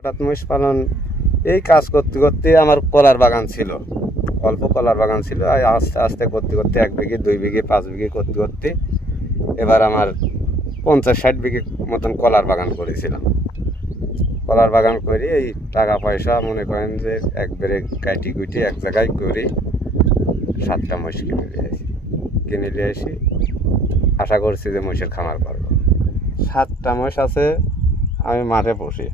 হঠাৎ মহিষ পালন এই কাজ করতে করতে আমার কলার বাগান ছিল, অল্প কলার বাগান ছিল। আস্তে আস্তে করতে করতে 1 বিঘে 2 বিঘে 5 বিঘে করতে করতে এবার আমার 50-60 বিঘে মতন কলার বাগান করেছিলাম। কলার বাগান করে এই টাকা পয়সা মনে করেন যে একবারে কাটি কুটি এক জায়গায় করে 7টা মহিষ কিনে নিয়ে আসি। আশা করছি যে মহিষের খামার করবো। 7টা মহিষ আছে, আমি মাঠে বসি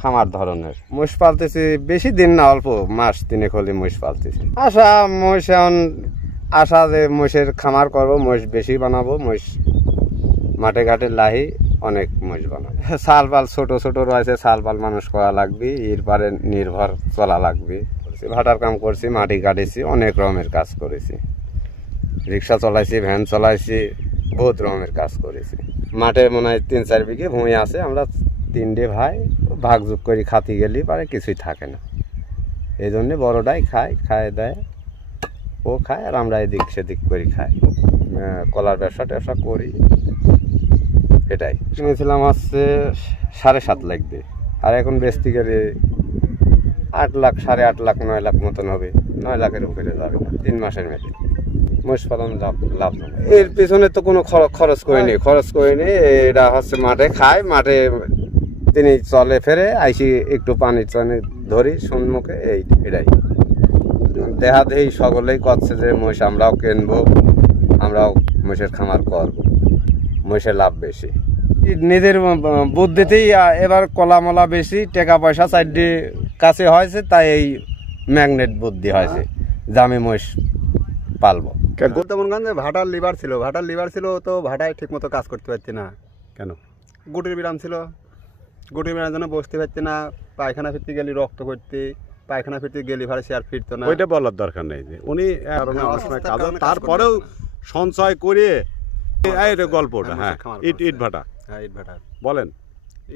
খামার ধরনের মহিষ পালতেছি। বেশি দিন না, অল্প মাস 3 হলে মহিষ পালতেছি। আশা মহিষ এখন আশা যে মহিষের খামার করবো, মহিষ বেশি বানাবো, মহিষ মাঠে ঘাটে লাহি অনেক মহিষ বানাবো। সাল পাল ছোট ছোট রয়েছে, সাল পাল মানুষ করা লাগবে, এর পরে নির্ভর চলা লাগবে। ভাটার কাম করছি, মাটি কাটেছি, অনেক রকমের কাজ করেছি, রিক্সা চলাইছি, ভ্যান চলাইছি, বহুত রকমের কাজ করেছি। মাঠে মনে হয় 3-4 বিঘে ভূমি আছে, আমরা 3টে ভাই ভাগযোগ করে খাতি গেলে পারে কিছুই থাকে না। এই জন্যে বড়টাই খায় দেয়, ও খায় আর আমরা এদিক সেদিক করে খাই। কলার ব্যবসা ট্যাবসা করি, এটাই। কিনেছিলাম হচ্ছে 7.5 লাখ দিয়ে, আর এখন বেচতে গেলে 8 লাখ, 8.5 লাখ, 9 লাখ মতন হবে। 9 লাখের উপরে যাবে না 3 মাসের মধ্যে। মহিষ পালন লাভ না, এর পিছনে তো কোনো খরচ করিনি। এটা হচ্ছে মাঠে খায়, মাঠে তিনি চলে ফেরে আইসি, একটু পানি টানি ধরি সম্মুখে, এটাই দেহা দেহি সকলেই করছে যে মহিষ আমরাও কিনবো, আমরাও মহিষের খামার করবো, মহিষের লাভ বেশি। নিজের বুদ্ধিতেই এবার কলামলা বেশি, টাকা পয়সা চারটি কাছে হয়েছে, তাই এই ম্যাগনেট বুদ্ধি হয়েছে যে আমি মহিষ পালবো। তেমনগঞ্জ ভাটার লিভার ছিল তো ভাটায় ঠিক মতো কাজ করতে পারছি না। কেন? গুটির বিরাম ছিল, গুটির বিরামের জন্য বসতে পারছি না। পায়খানা ফিরতে গেলে রক্ত করতে, পায়খানা ফিরতে গেলে ভাড়া সে আর ফিরতো না। ওইটা বলার দরকার নেই যে উনি তারপরেও সঞ্চয় করে গল্পটা। হ্যাঁ, ইট ভাটা। হ্যাঁ, ইট ভাটা বলেন।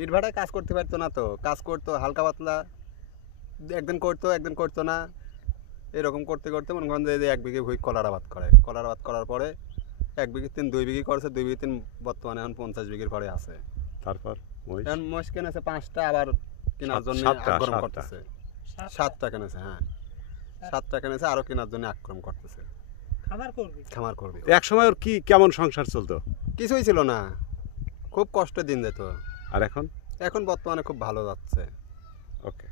ইট ভাটায় কাজ করতে পারতো না, তো কাজ করতো হালকা পাতলা, একদিন করতো না, এরকম করতে করতে মনে করেন যে 1 বিঘে ভুঁই কলার আবাদ করার পরে 1 বিঘে 2 বিঘে করছে, 2 বিঘে 3 বর্তমানে এখন 50 বিঘের পরে আছে। তারপর এখন মহিষ কিনেছে 5টা, আবার কেনার জন্য আক্রমণ করতেছে। 7টা কিনেছে, হ্যাঁ 7টা কিনেছে, আরো কেনার জন্য আক্রমণ করতেছে। খামার করবে। এক সময় ওর কেমন সংসার চলতো? কিছুই ছিল না, খুব কষ্টে দিন যেত। আর এখন বর্তমানে খুব ভালো যাচ্ছে। ওকে।